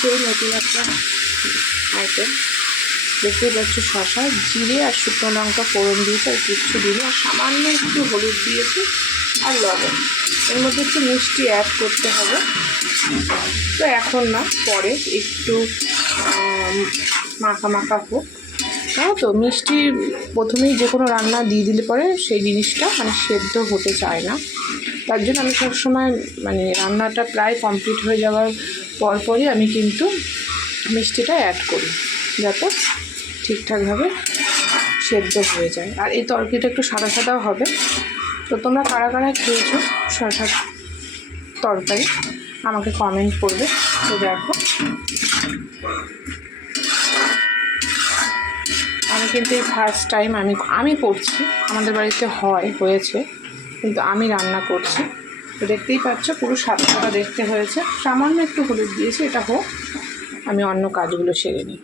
সেই নতুন একটা আইটেম। দেখতেই পাচ্ছ শসা, জিরে আর শুকনো লঙ্কা ফোড়ন দিয়েছে, আর কিচ্ছু দিলে, আর সামান্য একটু হলুদ দিয়েছি আর লবণ। এর মধ্যে একটু মিষ্টি অ্যাড করতে হবে, তো এখন না, পরে একটু মাখা মাখা হোক। জানো তো, মিষ্টি প্রথমেই যে কোনো রান্না দিয়ে দিলে পরে সেই জিনিসটা মানে সেদ্ধ হতে চায় না। তার জন্য আমি সবসময় মানে রান্নাটা প্রায় কমপ্লিট হয়ে যাওয়ার পরপরই আমি কিন্তু মিষ্টিটা অ্যাড করি, যাতে ঠিকঠাকভাবে সেদ্ধ হয়ে যায়। আর এই তরকারিটা একটু সাদা সাদাও হবে। তো তোমরা কারা কারা খেয়েছো শসার তরকারি আমাকে কমেন্ট করবে। তো দেখো, আমি কিন্তু এই ফার্স্ট টাইম আমি করছি। আমাদের বাড়িতে হয়েছে, কিন্তু আমি রান্না করছি। তো দেখতেই পাচ্ছ পুরো সাদা সাদা দেখতে হয়েছে, সামান্য একটু হলুদ দিয়েছি। এটা হোক, আমি অন্য কাজগুলো সেরে নিই।